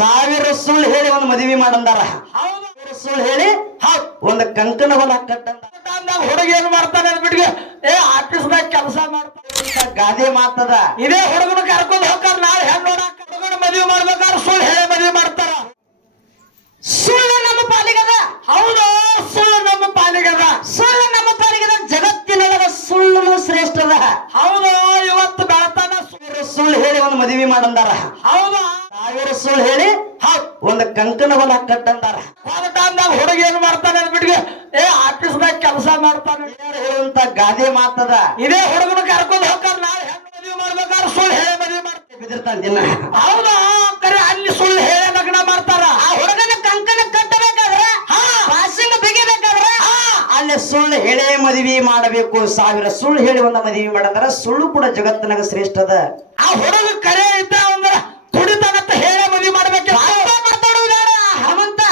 ಸಾವಿರ ಸುಳ್ಳು ಹೇಳಿ ಒಂದು ಮದುವೆ ಮಾಡಂದಾರ. ಸುಳ್ಳು ಹೇಳಿ ಒಂದು ಕಂಕಣ ಹೊಲ ಕಟ್ಟಂದ ಹುಡುಗ ಏನ್ ಮಾಡ್ತಾನೆ ಅಂದ್ಬಿಟ್ಗೆ ಏ ಆಫೀಸ್ನಾಗ ಕೆಲಸ ಮಾಡ್ತಾನೆ ಗಾದೆ ಮಾತದ. ಇದೇ ಹುಡುಗನ ಕರ್ಕೊಂಡು ಹೋಗ್ತಾರ ನಾಳೆ ಹೆಣ್ಣು ಹುಡುಗನ ಮದುವೆ ಮಾಡ್ಬೇಕಾದ್ರೆ ಸುಳ್ಳು ಹೇಳಿ ಮದುವೆ ಮಾಡ್ತಾರ. ಸುಳ್ಳು ನಮ್ಮ ಪಾಲಿಗದ. ಹೌದು ಸುಳ್ಳು ನಮ್ಮ ಪಾಲಿಗದ. ಸುಳ್ಳು ನಮ್ಮ ಪಾಲಿಗದ ಜಗತ್ತಿನೊಳಗ ಸುಳ್ಳು ಶ್ರೇಷ್ಠದ. ಹೌದು ಇವತ್ತು ಬೆಳತಾನ ಸಾವಿರ ಸುಳ್ಳು ಹೇಳಿ ಒಂದು ಮದುವೆ ಮಾಡಂದಾರ. ಹೌದಾ. ಸಾವಿರ ಸುಳ್ಳು ಹೇಳಿ ಒಂದು ಕಂಕಣವನ್ನ ಹೊಲ ಕಟ್ಟಂದಾರ. ಅಂದಾಗ ಹುಡುಗ ಏನ್ ಮಾಡ್ತಾನೆ ಅಂದ್ಬಿಟ್ಗೆ ಏ ಆಫೀಸ್ನಾಗ ಕೆಲಸ ಮಾಡ್ತಾನೆ. ಹೇಳುವಂತ ಗಾದೆ ಮಾತದ. ಇದೇ ಹುಡುಗನ ಕರ್ಕೊಂಡು ಹೋಗ್ತಾರ ನಾಳೆ ಹೆಂಗ್ ಮದುವೆ ಮಾಡ್ಬೇಕಾದ್ರೆ ಸುಳ್ಳು ಹೇಳಿ ಮದುವೆ ಮಾಡ್ತೀವಿ ಬಿದಿರ್ತಾನ ದಿನ. ಹೌದಾ ಕರೆ ಅಲ್ಲಿ ಸುಳ್ಳು ಹೇಳಿ ಲಗ್ನ ಮಾಡ್ತಾರ. ಆ ಹುಡುಗನ ಕಂಕಣ ಕಟ್ಟಬೇಕಾದ್ರೆ ಹಾ. ಪಾಸಿಂಗ್ ಬಿಗಿಬೇಕಾದ್ರೆ ಅಲ್ಲಿ ಸುಳ್ಳು ಹೇಳೇ ಮದುವೆ ಮಾಡಬೇಕು. ಸಾವಿರ ಸುಳ್ಳು ಹೇಳಿ ಒಂದ ಮದುವೆ ಮಾಡಂದ್ರ. ಸುಳ್ಳು ಕೂಡ ಜಗತ್ತಿನಾಗ ಶ್ರೇಷ್ಠದ. ಹುಡುಗ ಕರೆ ಇದ್ದ ಅಂದ್ರ ಕುಡಿತಾನಂತ ಹೇಳ ಮದುವೆ ಮಾಡ್ಬೇಕು ಹನುಮಂತ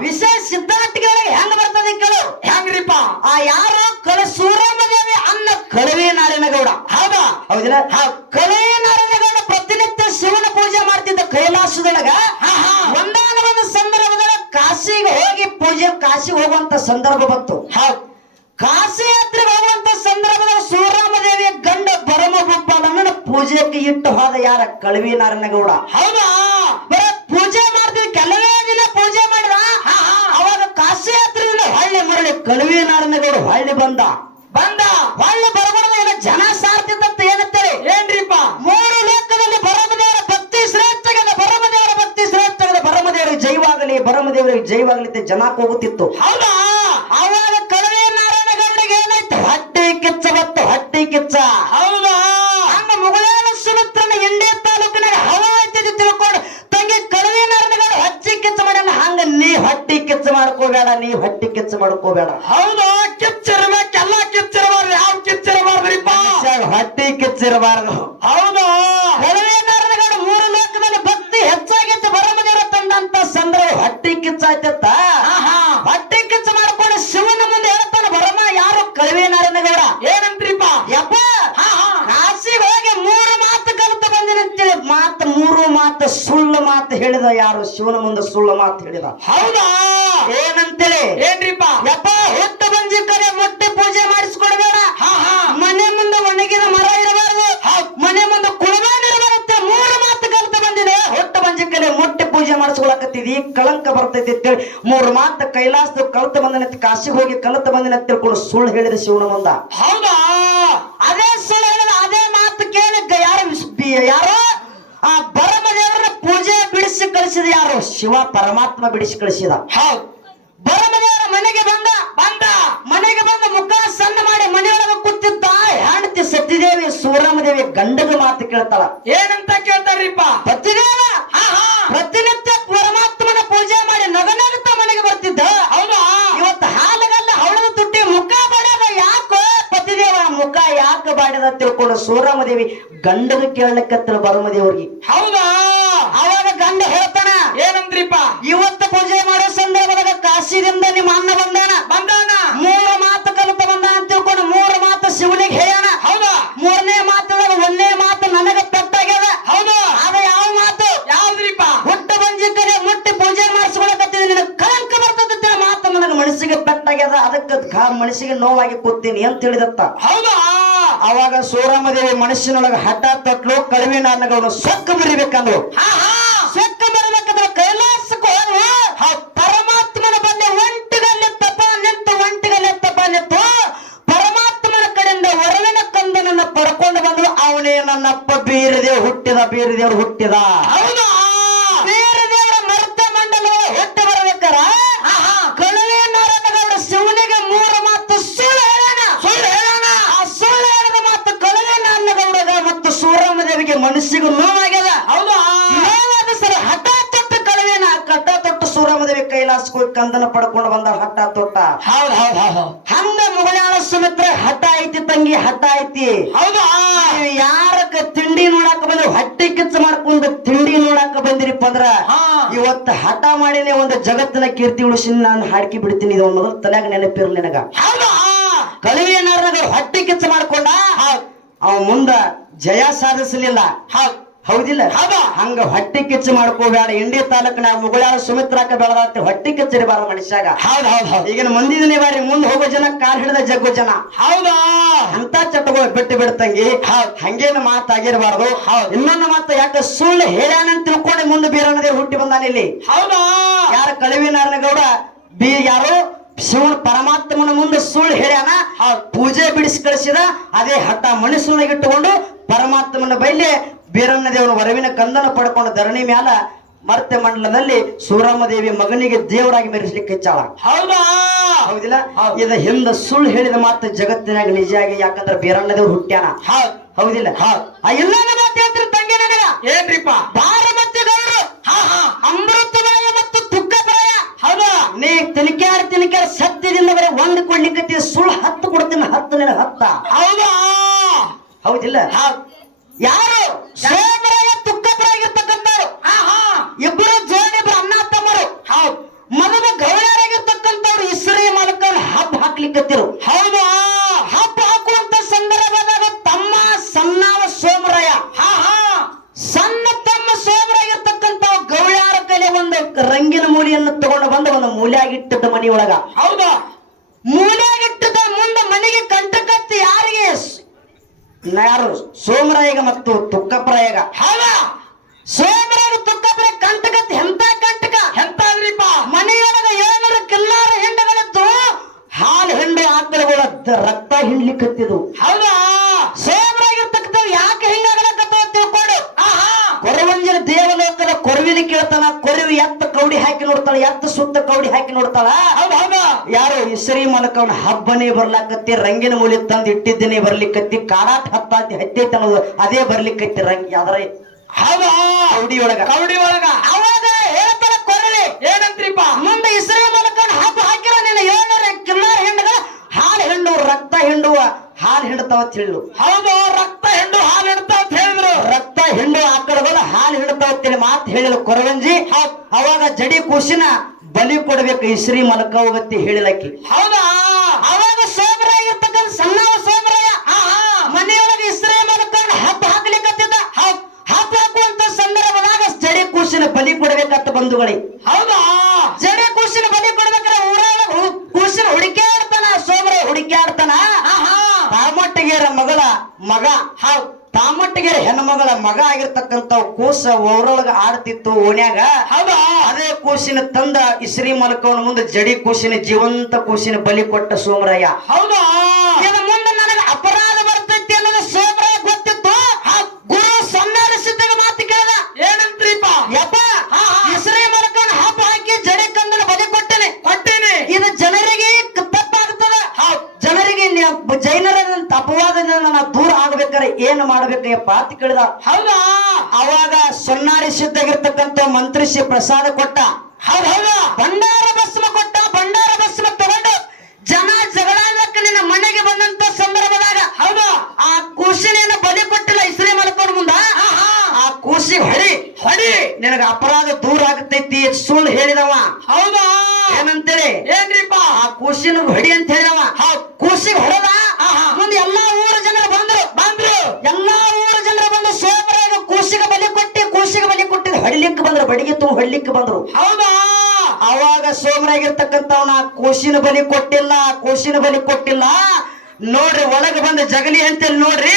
ವಿಶೇಷ ವಿಷಯ ಹೆಂಗ್ ಬರ್ತದೆ ಕೇಳು. ಹೆಂಗ್ರಿಪ್ಪ? ಆ ಯಾರು ಕಳಸೂರ ಸೂರಮದೇವಿ ಅನ್ನ ಕಳವೇ ನಾರಾಯಣ ಗೌಡ. ಹೌದಾ? ಹೌದಿಲ್ಲ? ಕಳವೆ ನಾರಾಯಣ ಗೌಡ ಪ್ರತಿನಿತ್ಯ ಶಿವನ ಪೂಜೆ ಮಾಡ್ತಿದ್ದ ಕೈಲಾಸದೊಳಗ ಹಾ, ಹಾ. ಒಂದಾನ ಒಂದು ಸಂದರ್ಭದೊಳಗ ಕಾಶಿಗೆ ಹೋಗಿ ಪೂಜೆ ಕಾಶಿ ಹೋಗುವಂತ ಸಂದರ್ಭ ಬಂತು. ಹೌದ್ ಪೂಜೆಗೆ ಇಟ್ಟು ಹೋದ ಯಾರ? ಕಳವಿ ನಾರಾಯಣಗೌಡ. ಹೌದಾ? ಬರ ಪೂಜೆ ಮಾಡ್ತೀವಿ ಕೆಲವೇ ದಿನ ಪೂಜೆ ಮಾಡಿದ ಅವಾಗ ಕಾಶಿ ಹತ್ರದಿಂದ ಹೊಳ್ಳಿ ಮರಳಿ ಕಳವಿ ನಾರಾಯಣಗೌಡ ಹೊಳ್ಳಿ ಬಂದ. ಬಂದ. ಹೊಳ್ಳಿ ಬರಬಾರ್ದು ಏನ ಜನ ಸಾರ್ತಿದ್ದಂತ ಏನಂತೇಳಿ ಏನ್ರಿಪ್ಪ? ಮೂರು ಲೋಕದಲ್ಲಿ ಬರಮದೇವರ ಭಕ್ತಿ ಶ್ರೇಷ್ಠಗದ ಬರಮದೇವರ ಭಕ್ತಿ ಶ್ರೇಷ್ಠಗದ ಬರಮದೇವರಿಗೆ ಜೈವಾಗಲಿ ಬರಮದೇವರಿಗೆ ಜೈವಾಗಲಿ ಅಂತ ಜನ ಹೋಗುತ್ತಿತ್ತು ಹೌದಾ? ಅವಾಗ ಕಳವಿ ನಾರಾಯಣ ಗಂಡಿಗೆ ಏನಾಯ್ತು? ಹಟ್ಟಿ ಕಿಚ್ಚ ಬತ್ತು ಹಟ್ಟಿ ಕಿಚ್ಚ. ಹೌದಾ ಹಂಗ ಮುಗಳೇನ ಸುಮಿತ್ರನ ಎಂಡೆ ತಾಲೂಕಿನಾಗ ಹವಾ ಐತಿದ್ದು ತಿಳ್ಕೊಂಡು ತಂಗಿ ಕಳವೆ ನಾರಾಯಣ ಗಂಡ ಹೊಚ್ಚಿ ಕಿಚ್ಚ ಮಾಡ್ಯಾನ ಹಂಗ ನೀ ಹೊಟ್ಟಿ ಮಾಡ್ಕೋಬೇಡ ನೀ ಹೊಟ್ಟಿ ಕಿಚ್ಚ ಮಾಡ್ಕೋಬೇಡ. ಹೌದಾ ಕೆಚ್ಚಿರಬೇಕೆಲ್ಲ ಕಿಚ್ಚಿರಬಾರ್ದು ಯಾವ ಕಿಚ್ಚಿರಬಾರ್ದ್ರಿಪ್ಪ ಹೊಟ್ಟಿ ಕಿಚ್ಚಿರಬಾರದು. ಹೌದಾ. ಕಳವೆ ನಾರಾಯಣ ಗಂಡ ಮೂರು ಲೋಕದಲ್ಲಿ ಭಕ್ತಿ ಹೆಚ್ಚಾಗಿತ್ತು ಬರಮನ ತಂದಂತ ಸಂದರ್ಭ ಹೊಟ್ಟಿ ಕಿಚ್ಚಾಯ್ತತ್ತ. ಹೊಟ್ಟಿ ಕಿಚ್ಚ ಮಾಡ್ಕೊಂಡು ಶಿವನ ಮುಂದೆ ಹೇಳ್ತಾನೆ ಬರಮ ಯಾರು ಕಳವೆ ನಾರಾಯಣ ಗೌಡ ಏನಂತ್ರಿಪ್ಪ ಯಪ್ಪ. ಕಾಶಿಗೆ ಹೋಗಿ ಮೂರು ಮಾತು ಕಲಿತು ಬಂದಿನಂತೇಳಿ ಮಾತು ಮೂರು ಮಾತು ಸುಳ್ಳು ಮಾತು ಹೇಳಿದ ಯಾರು? ಶಿವನ ಮುಂದೆ ಸುಳ್ಳು ಮಾತು ಹೇಳಿದ. ಹೌದಾ? ಏನಂತೇಳಿ ಏನ್ರಿಪ್ಪ? ಯಪ್ಪ ಹುಟ್ಟ ಬಂಜಿ ಕಡೆ ಮೊಟ್ಟೆ ಪೂಜೆ ಮಾಡಿಸ್ಕೊಡ್ಬೇಡ. ಹಾ ಹಾ. ಮನೆ ಮುಂದೆ ಒಣಗಿನ ಮರ ಇರಬಾರದು. ಮನೆ ಮುಂದೆ ಕುಳಬೇಡ ಇರಬಾರತ್ತೆ. ಮೂರು ಮಾತು ಕಲ್ತ ಬಂದಿದೆ. ಹುಟ್ಟ ಬಂಜಿ ಮೊಟ್ಟೆ ಪೂಜೆ ಮಾಡಿಸ್ಕೊಳಕತ್ತಿದಿ ಕಳಂಕ ಬರ್ತೈತಿ ಅಂತೇಳಿ ಮೂರು ಮಾತು ಕೈಲಾಸದ ಕಲ್ತು ಬಂದಿನ ಕಾಶಿಗೆ ಹೋಗಿ ಕಲ್ತ ಬಂದಿನ ತಿಳ್ಕೊಂಡು ಸುಳ್ಳು ಹೇಳಿದ ಶಿವನ ಬಂದ ಹೌದಾ? ಅದೇ ಸುಳ್ಳು ಹೇಳಿದ ಅದೇ ಮಾತು ಕೇಳಿ ಯಾರು ಯಾರು? ಆ ಬರಮದೇವರನ್ನ ಪೂಜೆ ಬಿಡಿಸಿ ಕಳಿಸಿದ ಯಾರು? ಶಿವ ಪರಮಾತ್ಮ ಬಿಡಿಸಿ ಕಳಿಸಿದ. ಹೌದ್. ಬರಮದೇವರ ಮನೆಗೆ ಬಂದ ಬಂದ. ಮನೆಗೆ ಬಂದ ಮುಖ ಸಣ್ಣ ಮಾಡಿ ಮನೆಯೊಳಗೆ ಕೂತಿದ್ದ ಹೆಂಡತಿ ಸತ್ಯದೇವಿ ಸೂರಮದೇವಿ ಗಂಡಗ ಮಾತು ಕೇಳ್ತಾಳ. ಏನಂತ ಕೇಳ್ತಾರ್ರಿಪ್ಪ? ಹಾ ಪ್ರತಿನಿತ್ಯ ಪರಮಾತ್ಮನ ಪೂಜೆ ಮಾಡಿ ನಗನಗುತ್ತಾ ಮನೆಗೆ ಬರ್ತಿದ್ದ. ಹೌದಾ? ಇವತ್ತು ಹಾಲಗಲ್ಲ ಅವಳದ ತುಟ್ಟಿ ಮುಖ ಬಾಡ್ಯದ ಯಾಕೋ ಪತಿದೇವ ಮುಖ ಯಾಕೆ ಬಾಡ್ಯದ ತಿಳ್ಕೊಂಡು ಸೂರಮದೇವಿ ಗಂಡಗ ಕೇಳಲಿಕ್ಕತ್ತಳ ಬರಮದೇವ್ರಿಗೆ. ಹೌದಾ? ಅವಾಗ ಗಂಡ ಹೇಳ್ತಾನ ಏನಂದ್ರಿಪ್ಪ? ಇವತ್ತು ಸಂದರ್ಭದಾಗ ಕಾಶಿದಿಂದ ನಿಮ್ಮ ಅನ್ನ ಬಂದಾನ? ಬಂದಾನ. ಮೂರು ಮಾತು ಕಲಿತ ಬಂದ ಅಂತ ತಿಳ್ಕೊಂಡು ಮೂರು ಮಾತು ಶಿವನಿಗೆ ಹೇಳೋಣ ಹೌದಾ. ಮೂರನೇ ಮಾತದಾಗ ಒಂದೇ ಮಾತು ನನಗ ಪೆಟ್ಟಾಗ್ಯದ. ಹೌದು. ಅದ ಯಾವ ಮಾತು? ಯಾವ್ದ್ರಿಪ್ಪ? ಹುಟ್ಟ ಬಂಜಿ ಕಡೆ ಮುಟ್ಟಿ ಪೂಜೆ ಮಾಡಿಸ್ಕೊಳಕತ್ತಿದ್ರೆ ನಿನಗೆ ಕಳಂಕ ಬರ್ತದ ಮಾತು ನನಗೆ ಮನಸ್ಸಿಗೆ ಪೆಟ್ಟಾಗ್ಯದ. ಅದಕ್ಕೆ ಮನಸ್ಸಿಗೆ ನೋವಾಗಿ ಕೂತೀನಿ ಅಂತ ಹೇಳಿದತ್ತ ಹೌದಾ? ಅವಾಗ ಸೂರಾಮದೇವಿ ಮನಸ್ಸಿನೊಳಗೆ ಹಠ ತಟ್ಲು ಕಡಿಮೆ ನಾನ್ನಗಳನ್ನು ಸೊಕ್ಕ ಮರಿಬೇಕಂದ್ರು. ಬೀರದೇವ್ ಹುಟ್ಟಿದ ಬೀರದೇವ್ರು ಹುಟ್ಟಿದ. ಹೌದಾ? ಬೀರದೇವರ ಮರ್ತ ಮಂಡಲ ಹುಟ್ಟಿ ಬರ್ಬೇಕಾರ? ಕಳುವೆ ನಾರಾಯಣಗೌಡ ಶಿವನಿಗೆ ಮೂರು ಮಾತು ಸುಳ್ಳು ಹೇಳೋಣ. ಸುಳ್ಳು ಹೇಳೋಣ. ಆ ಸುಳ್ಳು ಹೇಳದ ಮಾತು ಕಳುವೆ ನಾರಾಯಣಗೌಡಗ ಮತ್ತು ಸೂರಮ್ಮದೇವಿಗೆ ಮನಸ್ಸಿಗೆ ನೋವಾಗ್ಯದ. ಹೌದಾ? ನೋವಾದ ಸರಿ ಹಠ ತೊಟ್ಟು ಕಳವೇನ ಕಟ್ಟ ತೊಟ್ಟು ಸೂರಮ್ಮದೇವಿ ಕೈಲಾಸಕ್ಕೆ ಹೋಗಿ ಕಂದನ ಪಡ್ಕೊಂಡು ಬಂದ ಹಠ ತೊಟ್ಟ. ಹೌದು ಹೌದು ಹೌದ್. ಹಠ ಐತಿ ತಂಗಿ ಹತ ಐತಿ ಹೌದಾ ಯಾರಕ್ಕ ತಿಂಡಿ ನೋಡಾಕ ಬಂದ್ರೆ? ಹೊಟ್ಟೆ ಕಿಚ್ಚ ಮಾಡ್ಕೊಂಡು ತಿಂಡಿ ನೋಡಾಕ ಬಂದಿರಿಪ್ಪ ಅಂದ್ರ. ಇವತ್ತು ಹಠ ಮಾಡಿನೇ ಒಂದು ಜಗತ್ತಿನ ಕೀರ್ತಿ ಉಳಿಸಿ ನಾನು ಹಾಡ್ಕಿ ಬಿಡ್ತೀನಿ ಇದು ಮೊದಲು ತಲೆಯಾಗ ನೆನಪಿರ್ಲಿ ನನಗ. ಹೌದಾ? ಕಳುವೆ ನಾರನಗ ಹೊಟ್ಟೆ ಕಿಚ್ಚ ಮಾಡ್ಕೊಂಡ? ಅವ ಮುಂದ ಜಯ ಸಾಧಿಸಲಿಲ್ಲ. ಹೌದಿಲ್ಲ? ಹೌದಾ? ಹಂಗ ಹೊಟ್ಟೆ ಕಿಚ್ಚು ಮಾಡ್ಕೋಬೇಡ. ಇಂಡಿ ತಾಲೂಕಿನ ಮುಗುಳಾರ ಸುಮಿತ್ರಾಕ ಬೆಳದಾತಿ ಹೊಟ್ಟೆ ಕಿಚ್ಚಿರಬಾರ ಮನುಷ್ಯಾಗ. ಹೌದ್ ಹೌದ್ ಹೌದ್. ಈಗಿನ ಮುಂದಿನ ಬಾರಿ ಮುಂದೆ ಹೋಗೋ ಜನ ಕಾರ್ ಹಿಡಿದ ಜಗ್ಗು ಜನ. ಹೌದಾ? ಅಂತ ಚಟಗಳು ಬಿಟ್ಟು ಬಿಡ್ತಂಗಿ. ಹಂಗೇನು ಮಾತಾಗಿರಬಾರ್ದು. ಇನ್ನೊಂದು ಮಾತು ಯಾಕೆ ಸುಳ್ಳು ಹೇಳ್ಯಾನಂತ ತಿಳ್ಕೊಂಡು ಮುಂದೆ ಬೀರನದೇ ಹುಟ್ಟಿ ಬಂದಾನ ಇಲ್ಲಿ. ಹೌದಾ? ಯಾರ ಕಳವಿನಾರನಗೌಡ ಬಿ ಯಾರು? ಶಿವನ ಪರಮಾತ್ಮನ ಮುಂದೆ ಸುಳ್ಳು ಹೇಳ್ಯಾನ ಆ ಪೂಜೆ ಬಿಡಿಸಿ ಕಳಿಸಿದ ಅದೇ ಹಠ ಇಟ್ಟುಕೊಂಡು ಪರಮಾತ್ಮನ ಬೈಲೆ ಬೀರಣ್ಣ ದೇವನ ವರವಿನ ಕಂದನ ಪಡ್ಕೊಂಡು ಧರಣಿ ಮ್ಯಾಲ ಮರ್ತೆ ಮಂಡಲದಲ್ಲಿ ಸೂರಮ್ಮ ದೇವಿ ಮಗನಿಗೆ ದೇವರಾಗಿ ಮೆರೆಸಲಿಕ್ಕೆ ಹೆಚ್ಚಾಳ ಹೌದಾ? ಹೌದಿಲ್ಲ? ಇದ ಹಿಂದ ಸುಳ್ಳು ಹೇಳಿದ ಮಾತು ಜಗತ್ತಿನಾಗ ನಿಜ ಆಗಿ ಯಾಕಂದ್ರೆ ಬೀರಣ್ಣ ದೇವ್ರು ಹುಟ್ಟ್ಯಾನ. ಹೌದ್. ಹೌದಿಲ್ಲ? ಹೇಳ್ತಾರೆ ತಂಗಿ ಏನ್ರಿಪ್ಪ? ಅಮೃತ ಗೌಡರು ಹಾ ಹಾ. ಅಮೃತಮಯ ಮತ್ತು ದುಃಖಪ್ರಾಯ ಹೌದಾ. ನೀ ತಿನ್ಕ್ಯಾರ ತಿನ್ಕ್ಯಾರ ಸತ್ಯದಿಂದ ಬರೀ ಒಂದ್ ಕೊಡ್ಲಿಕ್ಕೆ ಸುಳ್ಳು ಹತ್ತು ಕೊಡ್ತೀನಿ ಹತ್ತು ನಿನ ಹತ್ತ. ಹೌದಾ. ಹೌದಿಲ್ಲ? ಹೌದ್. ಯಾರು? ಸೋಮರಾಯ ಹಾ ಇಬ್ಬರು ಜೋಡಿ ಇಬ್ರು ಅಣ್ಣ ತಮ್ಮರು. ಹೌದ್. ಮೊದಲು ಗೌಡರಾಗಿರ್ತಕ್ಕಂಥವ್ರು ಇಸ್ರಿ ಮಲಕನ್ ಹಬ್ಬ ಹಾಕ್ಲಿಕ್ಕತ್ತಿರು ಹೌದಾ ಹಬ್ಬ ಹಾಕುವಂತ ಸಂದರ್ಭದಾಗ ತಮ್ಮ ಸಣ್ಣವ ಸೋಮರಾಯ ಹಾ ಹಾ ಸಣ್ಣ ತಮ್ಮ ಸೋಮರಾಗಿರ್ತಕ್ಕಂಥ ಗೌಳ್ಯಾರ ಕಲೆ ಒಂದು ರಂಗಿನ ಮೂಲಿಯನ್ನು ತಗೊಂಡು ಬಂದು ಒಂದು ಮನೆಯೊಳಗ ಹೌದಾ? ಮೂಲ್ಯಾಗಿಟ್ಟದ ಮುಂದೆ ಮನೆಗೆ ಕಂಟಕತ್ತಿ ಯಾರಿಗೆ? ಯಾರು? ಸೋಮರಾಯಗ ಮತ್ತು ತುಕ್ಕಪ್ರಾಯಗ. ಹೌದಾ? ಸೋಮರಾಯ ತುಕ್ಕಪ್ರಾಯ ಕಂಟಕತ್ತಿ ಎಂತ ಕಂಟಕ ಎಂತಾದ್ರಿಪ್ಪ ಮನೆಯೊಳಗ ಏನಾರ ಕಿಲ್ಲಾರ ಹಿಂಡಗಳಿದ್ದು ಹಾಲು ಹೆಂಡೆ ಆಕಳಗಳ ರಕ್ತ ಹಿಂಡ್ಲಿಕ್ಕತ್ತಿದ್ವು ಹೌದಾ? ಸೋಮರಾಗಿರ್ತಕ್ಕಂಥ ಯಾಕೆ ಹಿಂಗಾಗಲಕತ್ತವ ತಿಳ್ಕೊಂಡು ಆಹಾ! ಕೊರವಂಜನ ದೇವಲೋಕದ ಕೊರವಿನ ಕೇಳ್ತಾನ ಕೊರವಿ ಎತ್ತ ಕೌಡಿ ಹಾಕಿ ನೋಡ್ತಾಳ ಎತ್ತ ಸುತ್ತ ಕೌಡಿ ಹಾಕಿ ನೋಡ್ತಾಳ? ಯಾರು ಇಸರಿ ಮಲಕವನ ಹಬ್ಬನೇ ಬರ್ಲಾಕತ್ತಿ ರಂಗಿನ ಮೂಲಿ ತಂದು ಇಟ್ಟಿದ್ದೇನೆ ಬರ್ಲಿಕ್ಕತ್ತಿ ಕಾಡಾಟ ಹತ್ತಾತಿ ಹತ್ತೈತಿ ಅನ್ನೋದು ಅದೇ ಬರ್ಲಿಕ್ಕತ್ತಿ ರಂಗಿ ಆದ್ರೆ ಹೌದಾ? ಕೌಡಿ ಒಳಗ. ಕೌಡಿ ಒಳಗ. ಅವಾಗ ಹೇಳ್ತಾರ ಕೊರಳಿ ಏನಂತ್ರಿಪ್ಪ? ಮುಂದೆ ಇಸರಿ ಮಲಕನ ಹಬ್ಬ ಹಾಕಿರ ನಿನ್ನ ಏಳ್ನೂರ ಕಿನ್ನಾರ ಹೆಂಡಗಳ ಹಾಲು ಹಿಂಡು ರಕ್ತ ಹಿಂಡುವ ಹಾಲು ಹಿಡ್ತಾವ ಅಂತ ಹೇಳಿದ್ರು. ಹೌದು ರಕ್ತ ಹೆಂಡು ಹಾಲು ಹಿಡ್ತಾವ ಅಂತ ಹೇಳಿದ್ರು. ರಕ್ತ ಹಿಂಡು ಆಕಳಗಳು ಹಾಲು ಹಿಡ್ತಾವ ಅಂತೇಳಿ ಮಾತು ಹೇಳಿದ್ರು ಕೊರವಂಜಿ ಅವಾಗ ಜಡಿ ಕೂಸಿನ ಬಲಿ ಕೊಡ್ಬೇಕು ಇಸ್ರಿ ಮಲಕ ಹೋಗತ್ತಿ ಹೇಳಿಲಕ್ಕಿ. ಹೌದಾ? ಅವಾಗ ಸೋಮರಾಯ ಇರ್ತಕ್ಕಂಥ ಸಣ್ಣವ ಸೋಮರಾಯ ಮನೆಯೊಳಗೆ ಇಸ್ರೇ ಮಲಕ ಹತ್ತು ಹಾಕ್ಲಿಕ್ಕತ್ತಿದ್ದ ಹತ್ ಹಬ್ಬ ಹಾಕುವಂತ ಸಂದರ್ಭದಾಗ ಜಡಿ ಕೂಸಿನ ಬಲಿ ಕೊಡ್ಬೇಕಂತ ಬಂಧುಗಳೇ. ಹೌದಾ? ಜಡಿ ಕೂಸಿನ ಬಲಿ ಕೊಡ್ಬೇಕಾದ್ರೆ ಊರಾಗ ಕೂಸಿನ ಹುಡುಕ್ಯಾಡ್ತಾನ ಸೋಮರಾಯ ಹುಡುಕ್ಯಾಡ್ತಾನ. ತಾಮಟ್ಟಿಗೆರ ಮಗಳ ಮಗ ಹಾ ತಾಮಟ್ಟಿಗೆರೆ ಹೆಣ್ಮಗಳ ಮಗ ಆಗಿರ್ತಕ್ಕಂತ ಕೂಸ ಅವರೊಳಗ ಆಡ್ತಿತ್ತು ಓಣ್ಯಾಗ. ಹೌದಾ? ಅದೇ ಕೂಸಿನ ತಂದ ಇಸ್ರಿ ಮಲಕವನ ಮುಂದೆ ಜಡಿ ಕೂಸಿನ ಜೀವಂತ ಕೂಸಿನ ಬಲಿ ಕೊಟ್ಟ ಸೋಮರಯ್ಯ ಹೌದಾ ಇನ್ನು ಮುಂದೆ ನನಗೆ ಅಪರಾಧ ಬರ್ತೈತಿ ಅನ್ನೋದು ಸೋಮರಾಯ ಗೊತ್ತಿತ್ತು ಆ ಗುರು ಸಮ್ಮೇಳಿಸಿದ್ದಾಗ ಮಾತು ಕೇಳಿದ ಏನಂತ್ರಿಪ್ಪ ಯಪ್ಪ ಇಸ್ರಿ ಮಲಕವನ ಹಬ್ಬ ಹಾಕಿ ಜಡಿ ಕಂದನ ಬಲಿ ಕೊಟ್ಟನೆ ಕೊಟ್ಟೇನಿ ಇದು ಜನರಿಗೆ ಕ- ತಪ್ಪಾಗ್ತದ ಜನರಿಗೆ ನ್ಯ- ಜೈನರಂತ ಅಪವಾದದಿಂದ ನಾವು ದೂರ ಆಗ್ಬೇಕಾರೆ ಏನು ಮಾಡ್ಬೇಕಯ್ಯಪ್ಪ ಅಂತ ಕೇಳಿದ ಹೌದಾ ಅವಾಗ ಸೊನ್ನಾರಿ ಶ್ರೀ ಪ್ರಸಾದ ಕೊಟ್ಟ ಹೌದ್ ಹೌದಾ ಭಂಡಾರ ಭಸ್ಮ ಕೊಟ್ಟ ಭಂಡಾರ ಭಸ್ಮ ತಗೊಂಡು ಜನ ಜಗಳಕ್ಕೆ ನಿನ್ನ ಮನೆಗೆ ಬಂದಂತ ಸಂದರ್ಭದಾಗ ಹೌದು ಆ ಕೂಸಿನ ಬಲಿ ಕೊಟ್ಟಿಲ್ಲ ಇಸ್ರಿ ಮಾಡ್ಕೊಂಡು ಮುಂದ? ಆ ಕೂಸಿಗೆ ಹೊಡಿ ಹೊಡಿ ನಿನಗ ಅಪರಾಧ ದೂರ ಆಗತೈತಿ ಸುಳ್ಳು ಹೇಳಿದವ. ಹೌದಾ. ಏನಂತೇಳಿ? ಏನ್ರಿಪ್ಪ? ಆ ಕೂಸಿನ ಹೊಡಿ ಅಂತ ಹೇಳಿದವ. ಕೂಸಿಗೆ ಹೊಡೆದ ಮುಂದೆ ಎಲ್ಲಾ ಊರ ಜನರು ಬಂದ್ರು. ಹೊಡಿಲಿಕ್ಕೆ ಬಂದ್ರು ಬಡಿಗೆ ತುಂಬ ಹಡ್ಲಿಕ್ಕೆ ಬಂದ್ರು. ಹೌದಾ? ಅವಾಗ ಸೋಮರಾಗಿರ್ತಕ್ಕಂಥವ್ನ ಕೋಶಿನ ಬಲಿ ಕೊಟ್ಟಿಲ್ಲ ಕೋಶಿನ ಬಲಿ ಕೊಟ್ಟಿಲ್ಲ. ನೋಡ್ರಿ ಒಳಗೆ ಬಂದ ಜಗಲಿ ಅಂತೇಳಿ ನೋಡ್ರಿ.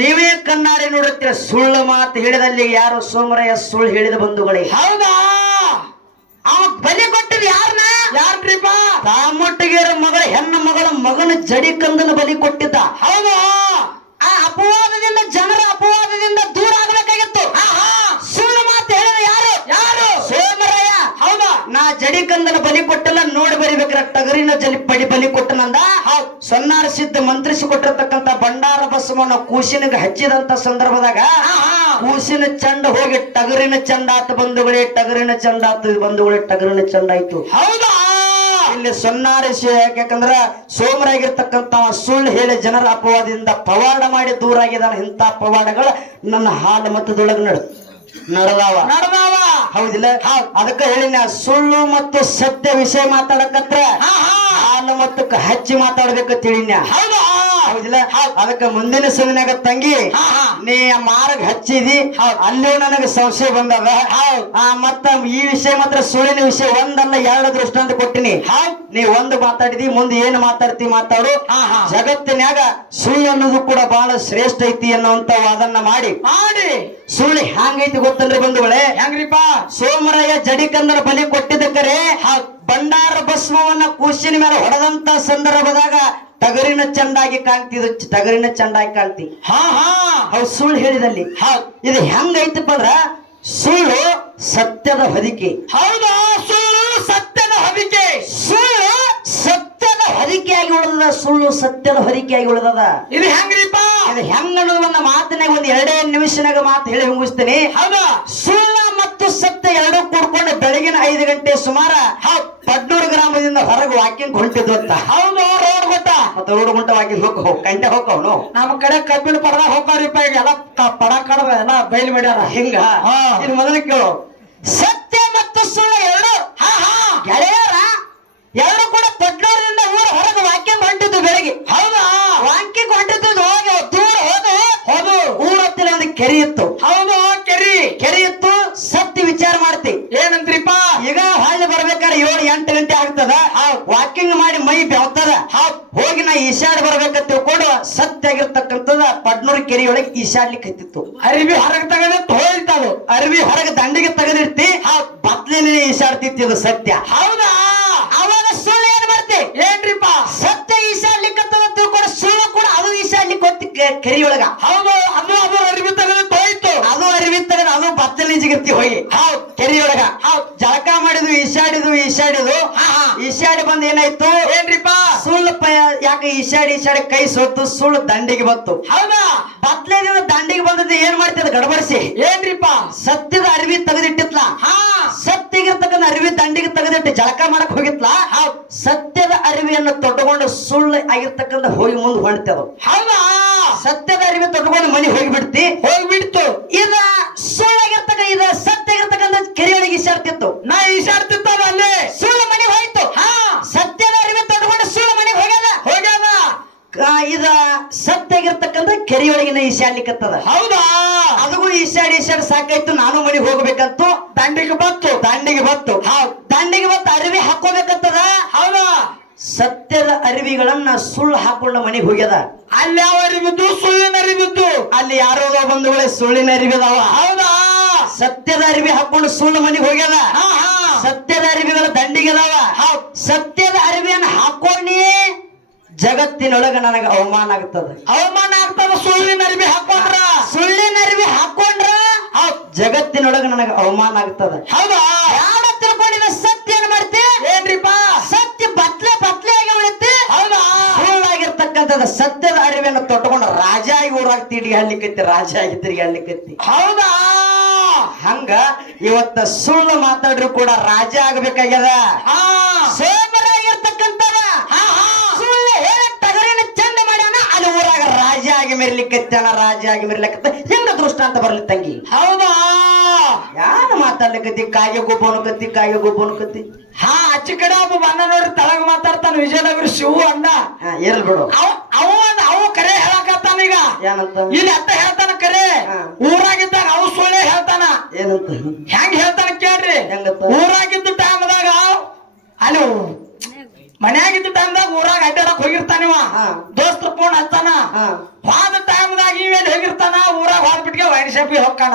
ನೀವೇ ಕಣ್ಣಾರೆ ನೋಡುತ್ತೀರ. ಸುಳ್ಳು ಮಾತು ಹೇಳಿದಲ್ಲಿ ಯಾರು ಸೋಮರಾಯ ಸುಳ್ಳು ಹೇಳಿದ ಬಂಧುಗಳೇ? ಹೌದಾ? ಅವ ಬಲಿ ಕೊಟ್ಟಿದ್ ಯಾರನ್ನ ಯಾರ್ರಿಪ್ಪ ತಾಮೊಟ್ಟಿಗೆರ ಮಗಳ ಹೆಣ್ಣ ಮಗಳ ಮಗನ ಜಡಿ ಕಂದನ ಬಲಿ ಕೊಟ್ಟಿದ್ದ. ಹೌದಾ? ಆ ಅಪವಾದದಿಂದ ಜನರ ಅಪವಾದದಿಂದ ದೂರ ಆಗ್ಬೇಕಾಗಿತ್ತು ಸುಳ್ಳು ಮಾತು ಹೇಳಿದ ಯಾರು ಯಾರು ಸೋಮರಾಯ ಹೌದಾ ನಾ ಬಲಿ ಕೊಟ್ಟಲ್ಲ ನೋಡಿ ಬರಿಬೇಕ್ರ. ಟಗರಿನ ಜಲಿ ಬಡಿ ಬಲಿ ಕೊಟ್ಟನಂದ. ಸೊನ್ನಾರ ಸಿದ್ಧ ಮಂತ್ರಿಸಿ ಕೊಟ್ಟಿರ್ತಕ್ಕಂತ ಬಂಡಾರ ಬಸವನ ಕೂಸಿನಿಗೆ ಹಚ್ಚಿದಂತ ಸಂದರ್ಭದಾಗ ಕೂಸಿನ ಚಂಡ ಹೋಗಿ ಟಗರಿನ ಚಂಡ ಆತ ಬಂಧುಗಳೇ ಟಗರಿನ ಚಂಡ ಆತ ಬಂಧುಗಳೇ ಟಗರಿನ ಚಂಡ ಆಯ್ತು. ಹೌದಾ? ಇಲ್ಲಿ ಸೊನ್ನಾರ ಯಾಕಂದ್ರ ಸೋಮರಾಗಿರ್ತಕ್ಕಂತ ಸುಳ್ಳು ಹೇಳಿ ಜನರ ಅಪವಾದದಿಂದ ಪವಾಡ ಮಾಡಿ ದೂರ ಆಗಿದಾನ ಇಂಥ ಪವಾಡಗಳ ನನ್ನ ಹಾಲು ಮತದೊಳಗೆ ನಡು ನಡೆದಾವ. ನಡ್ದಾವ. ಹೌದಿಲ್ಲ? ಅದಕ್ಕೆ ಹೇಳಿನ ಸುಳ್ಳು ಮತ್ತು ಸತ್ಯ ವಿಷಯ ಮಾತಾಡಕತ್ರ ಹಾಲು ಮತ್ತು ಹಚ್ಚಿ ಮಾತಾಡ್ಬೇಕು ತಿಳಿನ ಹೌದಾ ಹೌದಿಲ್ಲ? ಅದಕ್ಕ ಮುಂದಿನ ಸುಮ್ಮನಾಗ ತಂಗಿ. ನೀ ಮಾರ್ಗ ಹಚ್ಚಿದಿ ಅಲ್ಲೂ ನನಗೆ ಸಂಶಯ ಬಂದದ. ಆ ಮತ್ತ ಈ ವಿಷಯ ಮಾತ್ರ ಸುಳ್ಳಿನ ವಿಷಯ ಒಂದಲ್ಲ ಎರಡು ದೃಷ್ಟಾಂತ ಕೊಟ್ಟಿನಿ. ನೀ ಒಂದು ಮಾತಾಡಿದಿ ಮುಂದೆ ಏನು ಮಾತಾಡ್ತಿ ಮಾತಾಡು. ಜಗತ್ತಿನ್ಯಾಗ ಸುಳ್ಳು ಅನ್ನೋದು ಕೂಡ ಬಹಳ ಶ್ರೇಷ್ಠ ಐತಿ ಅನ್ನುವಂತ ವಾದನ್ನ ಮಾಡಿ. ಮಾಡಿ. ಸುಳ್ಳು ಹ್ಯಾಂಗೈತಿ ಗೊತ್ತಲ್ರಿ ಬಂಧುಗಳೇ? ಹೆಂಗ್ರಿಪ್ಪ ಸೋಮರಾಯ ಜಡಿಕಂದರ ಬಲಿ ಕೊಟ್ಟಿದ್ದಕ್ಕರೆ ಬಂಡಾರ ಭಸ್ಮವನ್ನ ಕೂಸಿನ ಮೇಲೆ ಹೊಡೆದಂತ ಸಂದರ್ಭದಾಗ ತಗರಿನ ಚಂದಾಗಿ ಕಾಣ್ತಿದ್ ತಗರಿನ ಚಂದಾಗಿ ಕಾಣ್ತಿ. ಹಾ ಹಾ. ಅವ್ ಸುಳ್ಳು ಹೇಳಿದಲ್ಲಿ. ಹಾ ಇದು ಹೆಂಗೈತಪ್ಪ ಅಂದ್ರ ಸುಳ್ಳು ಸತ್ಯದ ಹೊದಿಕೆ. ಹೌದಾ? ಸುಳ್ಳು ಸತ್ಯದ ಹೊದಿಕೆ. ಸುಳ್ಳು ಸತ್ಯದ ಹೊದಿಕೆಯಾಗಿ ಉಳಿದದ ಸುಳ್ಳು ಸತ್ಯದ ಹೊದಿಕೆಯಾಗಿ ಉಳಿದದ. ಇದು ಹೆಂಗ್ರಿಪ್ಪ? ಇದು ಹೆಂಗ ಅನ್ನೋದನ್ನ ಒಂದು ಮಾತಿನಾಗ ಒಂದು ಎರಡೇ ನಿಮಿಷನಾಗ ಮಾತು ಹೇಳಿ ಮುಗಿಸ್ತೀನಿ. ಹೌದಾ. ಸುಳ್ಳ ಮತ್ತು ಸತ್ಯ ಎರಡು ಕೂಡ್ಕೊಂಡು ಬೆಳಗಿನ ಐದು ಗಂಟೆ ಸುಮಾರ ಪಡ್ನೂರು ಗ್ರಾಮದಿಂದ ಹೊರಗೆ ವಾಕಿಂಗ್ ಹೊಂಟಿದ್ರು ಅಂತ. ಹೌದು ರೋಡ್ ಗೊತ್ತಾ? ಮತ್ತೆ ರೋಡ್ ಗುಂಟ ವಾಕಿಂಗ್ ಹೋಗ ಹೋಗ್ ಕಂಡೆ ಹೋಗವನು ನಮ್ಮ ಕಡೆ ಕಬ್ಬಿಣ ಪಡದ ಹೋಗ್ತಾರಿಪ್ಪ ಈಗ. ಎಲ್ಲ ಕ- ಪಡ ಕಡದ ಎಲ್ಲ ಬಯಲು ಮಾಡ್ಯಾರ. ಹಿಂಗ. ಇದು ಮೊದಲು ಕೇಳು. ಸತ್ಯ ಮತ್ತು ಸುಳ್ಳು ಎರಡು. ಹಾ ಹಾ. ಗೆಳೆಯರ? ಎರಡು ಕೂಡ ಪಡ್ನೂರಿಂದ ಊರ ಹೊರಗೆ ವಾಕಿಂಗ್ ಹೊಂಟಿದ್ದು ಬೆಳಗ್ಗೆ. ಹೌದಾ? ವಾಕಿಂಗ್ ಹೊಂಟಿದ್ದು ಹೋಗಿ ದೂರ ಹೋದು ಹೌದು ಊರ ಹತ್ತಿರ ಒಂದು ಕೆರೆ ಇತ್ತು ಹೌದು ಕೆರಿ. ಕೆರೆ ಇತ್ತು ಸತ್ಯ ವಿಚಾರ ಮಾಡ್ತಿ. ಏನಂತ್ರಿಪ್ಪ ಈಗ ಹೊಳ್ಳಿ ಬರ್ಬೇಕಾದ್ರೆ ಏಳು ಎಂಟು ಗಂಟೆ ಆಗ್ತದ? ವಾಕಿಂಗ್ ಮಾಡಿ ಮೈ ಬೆವತದ ಹೋಗಿ ನಾ ಈಶಾಡ್ ಬರ್ಬೇಕಂತ ತಿಳ್ಕೊಂಡು ಸತ್ಯ ಆಗಿರ್ತಕ್ಕಂಥದ ಪಡ್ನೂರ್ ಕೆರೆಯೊಳಗೆ ಈಶಾಡ್ಲಿಕ್ಕೆ ಹತ್ತಿತ್ತು. ಅರಿವಿ ಹೊರಗೆ ತಗದ ತೋಳ್ತದು ಅರಿವಿ ಹೊರಗೆ ದಂಡಿಗೆ ತೆಗೆದಿರ್ತಿ ಬತ್ಲಿನ ಈಶಾಡ್ತಿತ್ತು ಇದು ಸತ್ಯ. ಹೌದಾ? ಅವಾಗ ಸುಳ್ಳು ಏನ್ ಮಾಡ್ತಿ? ಏನ್ರಿಪ್ಪ? ಸತ್ಯ ಈಶಾಡ್ಲಿಕ್ಕೆ ತಿಳ್ಕೊಂಡು ಸುಳ್ಳು ಕೂಡ ಅದು ಈಶಾಡ್ಲಿಕ್ಕೆ ಹೊತ್ತಿ ಕೆ- ಕೆರೆಯೊಳಗ. ಹೌದು ಅದು ಅದು ಅರಿವಿ ತಗದ ಹೋಯ್ತು ಅದು ಅರಿವಿ ತೆಗೆದ ಅದು ಜಿಗಿರ್ತಿ ಹೋಗಿ. ಹೌದ್. ಕೆರೆಯೊಳಗ. ಹೌದ್. ಜಳಕ ಮಾಡಿದ್ವಿ ಈಶಾಡಿದ್ವಿ ಈಶಾಡಿದ್ವು. ಈಶಾಡಿ ಬಂದ್ ಏನಾಯ್ತು? ಏನ್ರಿಪ್ಪ? ಸುಳ್ಳು ಯಾಕೆ ಈಶಾಡಿ ಈಶಾಡಿ ಕೈ ಸೋತು ಸುಳ್ಳು ದಂಡಿಗೆ ಬಂತು. ಹೌದಾ? ಬತ್ಲೇದಿಂದ ದಂಡಿಗೆ ಬಂದದ್ದು ಏನ್ ಮಾಡ್ತಿದ್ ಗಡಬಡಿಸಿ? ಏನ್ರಿಪ್ಪ? ಸತ್ಯದ ಅರಿವಿ ತೆಗೆದಿಟ್ಟಿತ್ಲ. ಹಾ. ಸತ್ಯಗಿರ್ತಕ್ಕಂಥ ಅರಿವಿ ದಂಡಿಗೆ ತೆಗೆದಿಟ್ಟು ಜಳಕ ಮಾಡಕ್ ಹೋಗಿತ್ಲ. ಸತ್ಯದ ಅರಿವಿಯನ್ನು ತೊಟ್ಟುಕೊಂಡು ಸುಳ್ಳು ಆಗಿರ್ತಕ್ಕಂಥ ಹೋಗಿ ಮುಂದೆ ಹೊಂಟದು ಹೌದಾ? ಸತ್ಯದ ಅರಿವಿ ತೊಟ್ಟುಕೊಂಡು ಮನೆ ಹೋಗಿಬಿಡ್ತಿ. ಹೋಗ್ಬಿಡ್ತು. ಇದ ಸುಳ್ಳಾಗಿರ್ತಕ್ಕ ಇದ ಸತ್ಯ ಇರತಕ್ಕಂಥ ಕೆರೆಯೊಳಗೆ ಈಶಾಡ್ತಿತ್ತು ನಾ ಈಶಾಡ್ತಿತ್ತು ಅಲ್ಲಿ ಸುಳ್ಳು ಮನೆಗೆ ಹೋಯ್ತು. ಹಾ. ಸತ್ಯದ ಅರಿವಿ ತಗೊಂಡು ಸುಳ್ಳು ಮನೆಗೆ ಹೋಗ್ಯದ. ಹೋಗ್ಯಾನ ಆ, ಇದ ಸತ್ಯ ಇರತಕ್ಕಂಥ ಕೆರೆಯೊಳಗಿನ ಈಶಾಡ್ಲಿಕ್ಕತ್ತದ ಹೌದಾ? ಅದಗೂ ಈಶಾಡಿ ಈಶಾಡಿ ಸಾಕಾಯ್ತು. ನಾನು ಮನೆಗೆ ಹೋಗ್ಬೇಕಂತು. ದಂಡಿಗೆ ಬತ್ತು. ದಂಡಿಗೆ ಬತ್ತು. ದಂಡಿಗೆ ಬತ್ತು ಅರಿವಿ ಹಾಕೋಬೇಕತ್ತದ ಹೌದಾ? ಸತ್ಯದ ಅರಿವಿಗಳನ್ನ ಸುಳ್ಳು ಹಾಕೊಂಡ ಮನೆಗೆ ಹೋಗ್ಯದ. ಅಲ್ಲಿ ಯಾವ ಅರಿವಿದ್ದು? ಸುಳ್ಳಿನ ಅರಿವಿದ್ದು. ಅಲ್ಲಿ ಯಾರೋ ಬಂಧುಗಳೇ ಸುಳ್ಳಿನ ಅರಿವಿದಾವ. ಹೌದಾ? ಸತ್ಯದ ಅರಿವಿ ಹಾಕೊಂಡು ಸುಳ್ಳು ಮನೆಗೆ ಹೋಗ್ಯದ? ಸತ್ಯದ ಅರಿವಿಗಳ ದಂಡಿಗೆದಾವ? ಸತ್ಯದ ಅರಿವಿಯನ್ನು ಹಾಕೊಂಡಿ ಜಗತ್ತಿನೊಳಗ ನನಗೆ ಅವಮಾನ ಆಗ್ತದ. ಅವಮಾನ ಆಗ್ತದ ಸುಳ್ಳಿನ ಅರಿವಿ ಹಾಕೊಂಡ್ರ? ಸುಳ್ಳಿನ ಅರಿವಿ ಹಾಕೊಂಡ್ರ ಜಗತ್ತಿನೊಳಗ ನನಗೆ ಅವಮಾನ ಆಗ್ತದ. ಹೌದಾ? ಯಾರ ತಿಳ್ಕೊಂಡಿನ ಸತ್ಯ ಏನ್ ಮಾಡ್ತಿ? ಏನ್ರಿಪ್ಪ? ಸತ್ಯ ಬತ್ಲೆ ಬತ್ಲೆ ಆಗಿ ಉಳಿತಿ. ಹೌದಾ? ಸುಳ್ಳಾಗಿರ್ತಕ್ಕಂಥದ್ದು ಸತ್ಯದ ಅರಿವಿಯನ್ನು ತೊಟ್ಟುಕೊಂಡು ರಾಜ ಆಗಿ ಊರಾಗ ತಿರುಗಿ ಹಳ್ಳಿಕತ್ತಿ ರಾಜ ಆಗಿ ತಿರುಗಿ ಹೌದಾ? ಹಂಗ ಇವತ್ತ ಸುಳ್ಳು ಮಾತಾಡ್ರು ಕೂಡ ರಾಜ ಆಗ್ಬೇಕಾಗ್ಯದ. ಹಾ. ಸೋಮರಾಗಿರ್ತಕ್ಕಂಥವ ಹಾ ಹಾ. ಸುಳ್ಳು ಹೇಳಿ ಟಗರಿನ ಚಂದ ಮಾಡ್ಯಾನ ಅಲ್ಲಿ ಊರಾಗ ರಾಜ ಆಗಿ ಮೆರ್ಲಿಕ್ಕತ್ತಾನ ರಾಜ ಆಗಿ ಮೆರ್ಲಿಕ್ಕತ್ತ ಹೆಂಗ ದೃಷ್ಟಾಂತ ಬರ್ಲಿ ತಂಗಿ? ಹೌದಾ? ಯಾರು ಮಾತಾಡ್ಲಿಕ್ಕತ್ತಿ? ಕಾಗೆ ಗೊಬ್ಬನ ಕತ್ತಿ ಕಾಗೆ ಗೊಬ್ಬನ ಕತ್ತಿ? ಹಾ ಅಚ್ಚ ಕಡೆ ಒಬ್ಬ ನೋಡ್ರಿ ತಳಗ ಮಾತಾಡ್ತಾನ ವಿಜಯನಗರ ಶಿವು ಅಂದ. ಇರ್ಲಿ ಬಿಡು. ಅವ ಅವ ಅವ ಕರೆ ಹೇಳಕತ್ತಾನ ಈಗ. ಏನಂತ? ಇಲ್ಲಿ ಅತ್ತ ಹೇಳ್ತಾನ ಕರೆ ಹಾ. ಊರಾಗಿದ್ದಾಗ ಅವ್ ಸುಳ್ಳೆ ಹೇಳ್ತಾನ. ಏನಂತ? ಹೆಂಗ್ ಹೇಳ್ತಾನ ಕೇಳ್ರಿ? ಊರಾಗಿದ್ದ ಟೈಮ್ದಾಗ ಅಲ್ಲಿ ಮನ್ಯಾಗಿದ್ದ ಟೈಮ್ದಾಗ ಊರಾಗ ಅಡ್ಡಾಡಕ್ ಹೋಗಿರ್ತಾನಿವ. ದೋಸ್ತ್ರ ಫೋನ್ ಹಚ್ತಾನ. ಹೋದ ಟೈಮ್ದಾಗ ಇವೇನ್ ಹೋಗಿರ್ತಾನ ಊರಾಗ ಹೋಗ್ಬಿಟ್ಗೆ ವೈನ್ ಶಾಪಿಗೆ ಹೋಗ್ಕಾನ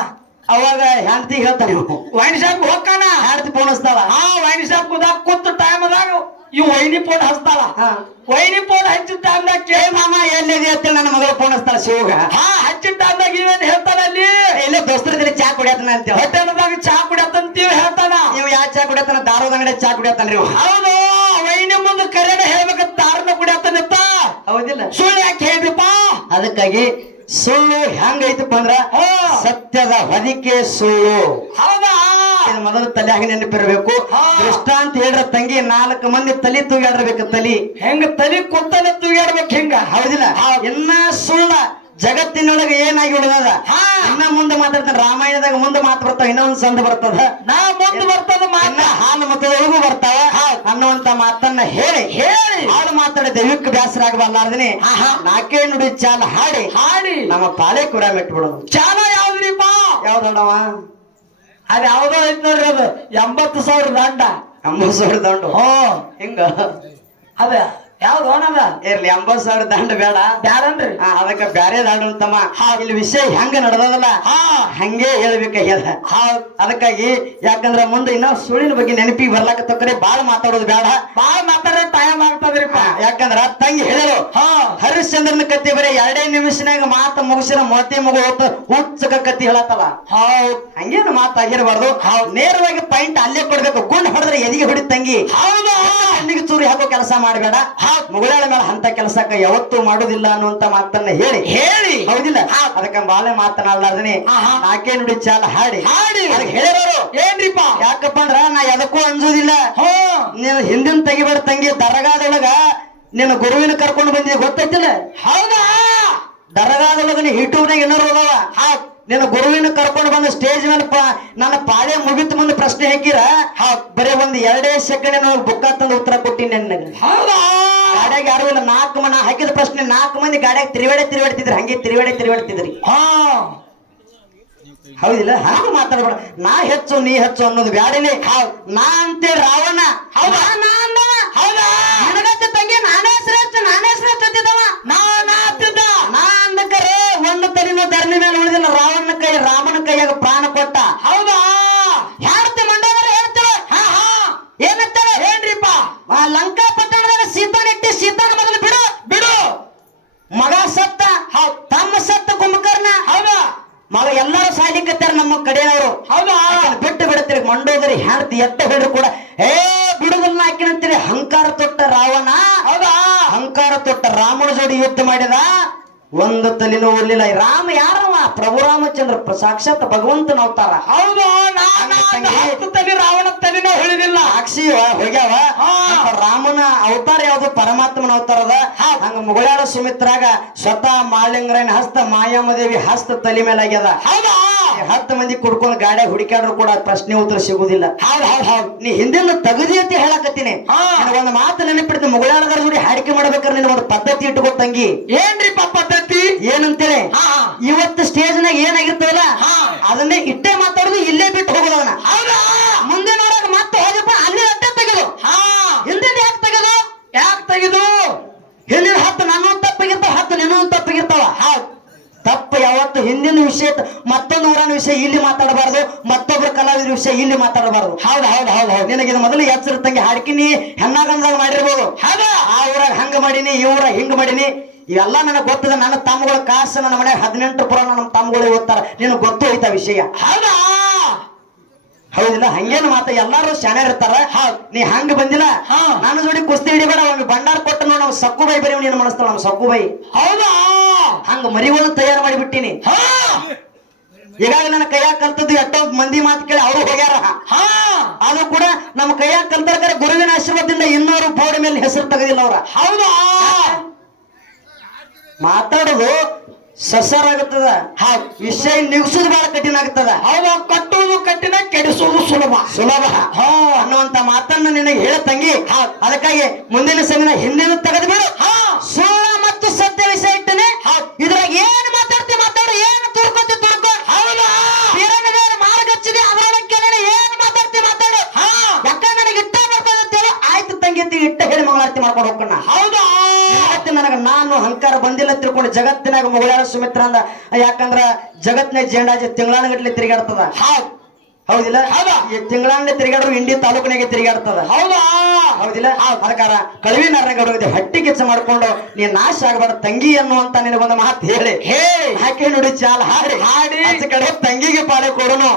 ಅವಾಗ ಹೆಂಡತಿ ಹೇಳ್ತಾನೆ ವೈನ್ ಶಾಪ್ ಹೋಗ್ಕಾನ ಹೆಂಡತಿ ಪೋಣಿಸ್ತಾಳ ಆ ವೈನ್ ಶಾಪ್ ಕೂತ ಟೈಮ್ದಾಗ ಈ ವೈನಿ ಫೋನ್ ಹಚ್ತಾಳ. ಹಾ. ವೈನಿ ಫೋನ್ ಹಚ್ಚಿದ ಟೈಮ್ದಾಗ ಏ ಕೇಳಿ ಮಾಮ ಎಲ್ಲಿದೆ ಅಂತ ನನ್ನ ಮಗಳು ಹಚ್ತಾಳ ಶಿವಗ. ಹಾ ಹಚ್ಚಿದ ಟೈಮ್ದಾಗ ಇವೇನ್ ಹೇಳ್ತಾನ ಅಲ್ಲಿ? ಇಲ್ಲೇ ದೋಸ್ತರದಲ್ಲಿ ಚಾ ಕುಡಿಯತನ ಹೊಟ್ಟೆ ಅಂದಾಗ ಚಾ ಕುಡಿಯತ್ತಂತೀವಿ ಹೇಳ್ತಾನ. ನೀವು ಯಾ ಚಾ ಕುಡಿಯತನ ದಾರದ ಅಂಗಡಿ ಚಾ ಕುಡಿಯತಾನ ರೀ ಹೌದು ವೈನಿ ಮುಂದೆ ಕರೆನ ಹೇಳ್ಬೇಕಂತ ದಾರನ ಕುಡಿಯತನತ್ತ ಹೌದಿಲ್ಲ. ಸುಳ್ಳು ಯಾಕೆ ಹೇಳ್ರಿಪ್ಪ? ಅದಕ್ಕಾಗಿ ಸುಳ್ಳು ಹೆಂಗೈತಪ್ಪ ಅಂದ್ರ. ಸತ್ಯದ ಹೊದಿಕೆ ಸುಳ್ಳು. ಹೌದಾ? ಮೊದಲು ತಲೆಯಾಗ ನೆನಪಿರ್ಬೇಕು. ಹಾ. ತಂಗಿ ನಾಲ್ಕು ಮಂದಿ ತಲಿ ತೂಗಾಡ್ಬೇಕು ತಲಿ. ಹೆಂಗ ತಲಿ ಕೊತ್ತಲೆ ತೂಗಾಡ್ಬೇಕು ಹಿಂಗ? ಹೌದಿಲ್ಲ. ಇನ್ನ ಸುಳ್ಳ ಜಗತ್ತಿನೊಳಗೆ ಏನಾಗಿ ಹಾ. ಇನ್ನ ಮುಂದೆ ಮಾತಾಡ್ತಾನೆ. ರಾಮಾಯಣದಾಗ ಮುಂದೆ ಮಾತು ಬರ್ತಾವ ಇನ್ನೊಂದ್ ಸಂದ ಬರ್ತದ. ನಾ ಮುಂದೆ ಬರ್ತದ ಮಾತ. ಹಾಲು ಮತದೊಳಗೂ ಬರ್ತಾವ. ಅನ್ನುವಂತ ಮಾತನ್ನ ಹೇಳಿ. ಹೇಳಿ. ಬಾಳ ಮಾತಾಡಿ ದೈವಿಕ ಬ್ಯಾಸರ ಆಹಾ. ನಾಲ್ಕೇ ನುಡಿ ಚಾಲ ಹಾಡಿ. ಹಾಡಿ. ನಮ್ಮ ಪಾಳೆ ಕೂಡ ಮೆಟ್ಬಿಡೋದು ಚಾಲ ಯಾವ್ದ್ರಿಪ್ಪ? ಯಾವ್ದೊಂಡವ ಅದ್ ಯಾವ್ದೋ ಐತ್ ನೋಡ್ರಿ ಅದು. ಎಂಬತ್ತು ಸಾವಿರ ದಂಡ. ಎಂಬತ್ ಸಾವಿರ ದಂಡು ಹೋ. ಹಿಂಗ? ಅದ ಯಾವ್ದು ಇರ್ಲಿ ಎಂಬತ್ ಸಾವಿರ ದಂಡ ಬೇಡ. ಬ್ಯಾರನ್ರಿ ಅದಕ್ಕೆ ಬ್ಯಾರೆ ದಾಡು ತಮ್ಮ ಇಲ್ಲಿ ವಿಷಯ ಹೆಂಗ ನಡೆದದಲ್ಲ? ಹಾ. ಹಂಗೆ ಹೇಳ್ಬೇಕ ಹೇಳ. ಅದಕ್ಕಾಗಿ ಯಾಕಂದ್ರ ಮುಂದೆ ಇನ್ನೂ ಸುಳ್ಳಿನ ಬಗ್ಗೆ ನೆನಪಿಗೆ ತಕ್ಕರೆ ಬಾಳ ಮಾತಾಡೋದು ಬೇಡ. ಬಾಳ ಮಾತಾಡ ಟೈಮ್ ಆಗ್ತದ್ರಿಪ್ಪ. ಯಾಕಂದ್ರ ತಂಗಿ ಹೇಳಿದ್ರು ಹಾ. ಹರಿಶ್ಚಂದ್ರನ ಕತ್ತಿ ಬರೀ ಎರಡೇ ನಿಮಿಷನಾಗ ಮಾತ ಮುಗಿಸಿನ ಮೋತಿ ಮಗು ಹುಚ್ಚಕ ಕತ್ತಿ ಹೇಳತ್ತಲ್ಲ ಹೌದ್. ಹಂಗೇನು ಮಾತಾಗಿರಬಾರ್ದು ನೇರವಾಗಿ ಪಾಯಿಂಟ್ ಅಲ್ಲೇ ಕೊಡ್ಬೇಕು. ಗುಂಡ್ ಹೊಡೆದ್ರೆ ಎದಿಗೆ ಹೊಡಿ ತಂಗಿ? ಹೌದು? ಅಲ್ಲಿಗೆ ಚೂರಿ ಹಾಕೋ ಕೆಲಸ ಮಾಡಬೇಡ. ಮುಗಳಾಳ ಮೇಲೆ ಅಂತ ಕೆಲಸಕ್ಕ ಯಾವತ್ತೂ ಮಾಡುದಿಲ್ಲ ಅನ್ನುವಂತ ಮಾತನ್ನ ಹೇಳಿ. ಹೇಳಿ. ಹೌದಿಲ್ಲ? ಅದಕ್ಕ ಬಾಳೆ ಮಾತನಾಡ್ಲಾರ್ದನೆ ಆಕೆ ನುಡಿ ಚಾಲ ಹಾಡಿ. ಹಾಡಿ. ಹೇಳಿರೋರು ಏನ್ರಿಪ್ಪ? ಯಾಕಪ್ಪ ಅಂದ್ರ ನಾ ಎದಕ್ಕೂ ಅಂಜೋದಿಲ್ಲ. ಹೋ. ನೀನು ಹಿಂದಿನ ತೆಗಿಬೇಡ ತಂಗಿ ದರಗಾದೊಳಗ ನಿನ್ನ ಗುರುವಿನ ಕರ್ಕೊಂಡು ಬಂದಿದ್ದೆ ಗೊತ್ತೈತಿಲ್ಲ? ಹೌದಾ? ದರಗಾದೊಳಗ ನೀ ಯೂಟ್ಯೂಬ್ನಾಗ ಏನಾರು ಅದಾವ? ನಿನ್ನ ಗುರುವಿನ ಕರ್ಕೊಂಡು ಬಂದ ಸ್ಟೇಜ್ ಮೇಲೆ ನನ್ನ ಪಾಳೆ ಮುಗಿತ ಮುಂದೆ ಪ್ರಶ್ನೆ ಹಾಕಿರ? ಬರೀ ಒಂದ್ ಎರಡೇ ಸೆಕೆಂಡ್ ನಾವು ಬುಕ್ಕ ತಂದು ಉತ್ತರ ಕೊಟ್ಟಿನಿ ನನಗೆ. ಗಾಡಿಯಾಗ ಯಾರು ಇಲ್ಲ ನಾಲ್ಕು ಮನ ಹಾಕಿದ ಪ್ರಶ್ನೆ ನಾಲ್ಕು ಮಂದಿ ಗಾಡ್ಯಾಗ ತಿರುವಾಡೆ ತಿರುವಾಡ್ತಿದ್ರಿ ಹಂಗೆ ತಿರುವಾಡೆ ತಿರುವಾಡ್ತಿದ್ರಿ ಹಾ. ಹೌದಿಲ್ಲ? ಹಾಗ ಮಾತಾಡಬೇಡ. ನಾ ಹೆಚ್ಚು ನೀ ಹೆಚ್ಚು ಅನ್ನೋದು ಬ್ಯಾಡಿನಿ ನಾ ಅಂತೇಳಿ ರಾವಣ. ಹೌದಾ? ನಾ ಅಂದವ? ಹೌದಾ? ನನಗತ್ತೆ ತಂಗಿ ನಾನೇ ಶ್ರೇಷ್ಠ ಅಂತಿದ್ದವ ನಾನ್ ಆತಿದ್ದ ನಾ ಅಂದಕರೆ ಒಂದು ತಲಿನ ಧರಣಿ ಮೇಲೆ ಉಳಿದಿಲ್ಲ ರಾವಣನ ಕೈ ರಾಮನ ಕೈಯಾಗ ಪ್ರಾಣ ಕೊಟ್ಟ ಹೌದಾ ಹೇಳ್ತಿ ಮಂಡ್ಯದವ್ರು ಹೇಳ್ತಾರೆ ಹಾ ಹಾ ಏನಂತಾರೆ ಏನ್ರಿಪ್ಪ ಆ ಲಂಕಾ ಪಟ್ಟಣದಾಗ ಸೀತಾನ ಇಟ್ಟಿ ಸೀತಾನ ಮೊದಲು ಬಿಡು ಬಿಡು ಮಗ ಸತ್ತ ತಮ್ಮ ಸತ್ತ ಕುಂಭಕರ್ಣ ಹೌದಾ ಮಗ ಎಲ್ಲರೂ ಸಾಯ್ಲಿಕ್ಕತ್ತಾರ ನಮ್ಮ ಕಡೆಯವರು ಹೌದಾ ಆಕೆನ ಬಿಟ್ಟು ಬಿಡುತ್ತೀರಿ ಮಂಡೋದರಿ ಹೆಂಡತಿ ಎತ್ತ ಹಿಡಿದ್ರು ಕೂಡ ಏ ಬಿಡುದಲ್ಲ ಹಾಕಿನಂತೀರಿ ಅಹಂಕಾರ ತೊಟ್ಟ ರಾವಣ ಹೌದಾ ಅಹಂಕಾರ ತೊಟ್ಟ ರಾಮನ ಜೋಡಿ ಯುದ್ಧ ಮಾಡಿದ ಒಂದು ತಲೆನೂ ಉರ್ಲಿಲ್ಲ ಈ ರಾಮ ಯಾರವ ಪ್ರಭು ರಾಮಚಂದ್ರ ಸಾಕ್ಷಾತ್ ಭಗವಂತನ ಅವತಾರ ಹೌದು ತಲೆ ರಾವಣ ತಲೆನೂ ಹೊಳಿದಿಲ್ಲ ಸಾಕ್ಷಿ ಹೋಗ್ಯಾವ. ರಾಮನ ಅವತಾರ ಯಾವ್ದು? ಪರಮಾತ್ಮನ ಅವತಾರದ. ಹಂಗ ಮುಗಳಾಳ ಸುಮಿತ್ರಾಗ ಸ್ವತಃ ಮಾಳಿಂಗರನ ಹಸ್ತ ಮಾಯಾಮದೇವಿ ಹಸ್ತ ತಲೆ ಮೇಲೆ ಆಗ್ಯದ. ಹೌದಾ. ಹತ್ತು ಮಂದಿ ಕುಡ್ಕೊಂಡು ಗಾಡಿ ಹುಡುಕಾಡ್ರು ಕೂಡ ಪ್ರಶ್ನೆ ಉತ್ತರ ಸಿಗುದಿಲ್ಲ. ಹೌದ್ ಹೌದ್ ಹೌದ್. ನೀ ಹಿಂದಿನ ತಗದಿ ಅಂತ ಹೇಳಕತ್ತೀನಿ. ಒಂದು ಮಾತು ನೆನಪಿಡ್ತು ಮುಗಳಾರದ ಜೋಡಿ ಹಾಡಿಕೆ ಮಾಡ್ಬೇಕಾದ್ರೆ ನಿನ್ನ ಒಂದು ಪದ್ಧತಿ ಇಟ್ಕೋ ತಂಗಿ. ಏನ್ರಿ ಪದ್ಧತಿ? ಏನಂತೇಳಿ? ಇವತ್ತು ಸ್ಟೇಜ್ ನಾಗ ಹಾ. ಅದನ್ನೇ ಇಟ್ಟೇ ಮಾತಾಡುದು ಇಲ್ಲೇ ಬಿಟ್ಟು ಹೋಗೋದವನ. ಮುಂದೆ ನೋಡಾಕ ಮತ್ತೆ ಹೋಗಪ್ಪ ಅಲ್ಲೇ ಅಟ್ಟೆ ತೆಗೆದು. ಹಾ. ಹಿಂದಿನ ಯಾಕೆ ತೆಗೆದು? ಯಾಕೆ ತೆಗೆದು? ಹಿಂದಿನ ಹತ್ತು ನನ್ನ ತಪ್ಪಿಗಿರ್ತಾವ ಹತ್ತು ನಿನ್ನ ತಪ್ಪಿಗಿರ್ತಾವ. ತಪ್ಪು ಯಾವತ್ತು ಹಿಂದಿನ ವಿಷಯ ಮತ್ತೊಂದು ಊರನ ವಿಷಯ ಇಲ್ಲಿ ಮಾತಾಡಬಾರದು ಮತ್ತೊಬ್ಬರ ಕಲಾವಿದ ವಿಷಯ ಇಲ್ಲಿ ಮಾತಾಡಬಾರದು. ಹೌದು ಹೌದು ಹೌದು ಹೌದು. ನಿನಗೆ ಇದು ಮೊದಲು ಎಚ್ಚರ ತಂಗಿ ಹಾಡ್ಕಿನಿ ಹೆಣ್ಣಾಗಂದಾಗ ಮಾಡಿರ್ಬೋದು. ಆ ಊರಾಗ ಹಂಗ ಮಾಡೀನಿ ಈ ಊರಾಗ ಹಿಂಗ ಮಾಡೀನಿ. ಇವೆಲ್ಲ ನನಗೆ ಗೊತ್ತಿದೆ. ನನ್ನ ತಮ್ಮಗಳ ಕಾಸು ನನ್ನ ಮನೆ ಹದಿನೆಂಟು ಪುರ ನಮ್ಮ ತಮ್ಮಗಳು ಓದ್ತಾರ. ನಿನಗೆ ಗೊತ್ತು ಐತಾ ವಿಷಯ. ಹೌದಾ? ಹೌದಿಲ್ಲ ಹಂಗೇನು ಮಾತ? ಎಲ್ಲಾರು ಶಾನೆ ಇರ್ತಾರ. ನೀ ಹಂಗ ಬಂದಿಲ್ಲ? ನಾನು ನನ್ನ ಜೋಡಿ ಕುಸ್ತಿ ಹಿಡಿಬೇಡ ಅವ್ನಿಗೆ ಭಂಡಾರ ಕೊಟ್ಟು ನೋಡ್ ನಾವು ಸಕ್ಕುಬೈ ಬರೀ ನೀನು ಮನಸ್ತಾಳ ನಮ್ಮ ಸಕ್ಕುಬೈ ಹೌದಾ? ಹಂಗ ಮರಿಗಳನ್ನು ತಯಾರು ಮಾಡಿಬಿಟ್ಟಿನಿ. ಹಾ. ಈಗಾಗಲೇ ನನ್ನ ಕೈಯಾಗ ಕಲ್ತದ್ದು ಎಷ್ಟೋ ಮಂದಿ ಮಾತು ಕೇಳಿ ಅವರು ಹೋಗ್ಯಾರ. ಅದು ಕೂಡ ನಮ್ಮ ಕೈಯಾಗ ಕಲ್ತಾರ ಗುರುವಿನ ಆಶೀರ್ವಾದದಿಂದ ಇನ್ನೂರು ಬೋರ್ಡ್ ಮೇಲೆ ಹೆಸರು ತೆಗೆದಿಲ್ಲ ಅವ್ರ. ಹೌದಾ? ಮಾತಾಡೋದು ಸಸರಾಗುತ್ತದ ವಿಷಯ ನಿಗ್ಸುದು ಬಹಳ ಕಠಿಣ ಆಗ್ತದ. ಹೌದು ಕಟ್ಟುವುದು ಕಠಿಣ ಕೆಡಿಸುವುದು ಸುಲಭ. ಸುಲಭ. ಅನ್ನುವಂತ ಮಾತನ್ನ ನಿನಗೆ ಹೇಳ ತಂಗಿ. ಅದಕ್ಕಾಗಿ ಮುಂದಿನ ಸಮಯ ಹಿಂದಿನ ತೆಗೆದು ಬಿಡು. ಹಾ. ಸುಳ್ಳ ಮತ್ತು ಸತ್ಯ ವಿಷಯ ಇಟ್ಟನೆ. ಇದ್ರಾಗ ಏನ್ ಮಾತಾಡ್ತಿ ಮಾತಾಡು ಏನ್ ತುರ್ಕೋತಿ ತುರ್ಕೋ. ಹೌದಾ. ಮಾರ್ಗಚ್ಚಿದೆ ಅದರೊಳಗೆ ಕೇಳಿ ಏನ್ ಮಾತಾಡ್ತಿ ಮಾತಾಡು. ಹಾ. ಯಾಕ ನನಗೆ ಇಟ್ಟ ಬರ್ತದೆ ಅಂತೇಳಿ ಆಯ್ತು ತಂಗಿ ಇಟ್ಟ ಹೇಳಿ ಮಂಗಳಾರತಿ ಮಾಡ್ಕೊಂಡು ಇವತ್ತು ಅಹಂಕಾರ ಬಂದಿಲ್ಲ ತಿಳ್ಕೊಂಡು ಜಗತ್ತಿನಾಗ ಮೊಗಳ ಸುಮಿತ್ರ ಅಂದ ಯಾಕಂದ್ರ ಜಗತ್ನ ಜೇಂಡಾಜಿ ತಿಂಗಳಾನಗಟ್ಲೆ ತಿರುಗಾಡ್ತದ? ಹೌದು. ಹೌದಿಲ್ಲ? ಹೌದಾ? ಈ ತಿರುಗಾಡ್ರು ಇಂಡಿ ತಾಲೂಕಿನಾಗೆ ತಿರುಗಾಡ್ತದ. ಹೌದಾ? ಹೌದಿಲ್ಲ? ಅದಕ್ಕಾರ ಕಳವಿ ಇದೆ ಹಟ್ಟಿ ಕೆಲಸ ಮಾಡ್ಕೊಂಡು ನೀ ನಾಶ ಆಗ್ಬಾರ್ದು ತಂಗಿ ಅನ್ನುವಂತ ನಿನಗೊಂದು ಮಾತು ಹೇಳಿ. ಹೇ. ಹಾಕಿ ನೋಡಿ ಚಾಲ ಹಾಡಿ. ಹಾಡಿ. ಆಚೆ ಕಡೆ ತಂಗಿಗೆ ಪಾಳೆ ಕೊಡೋನು.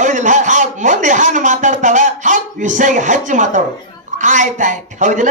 ಹೌದಿಲ್ಲ? ಮುಂದೆ ಹಾನು ಮಾತಾಡ್ತಾಳ? ವಿಷಯ ಹಚ್ಚಿ ಮಾತಾಡು. ಆಯ್ತಾಯ್ತು. ಹೌದಿಲ್ಲ?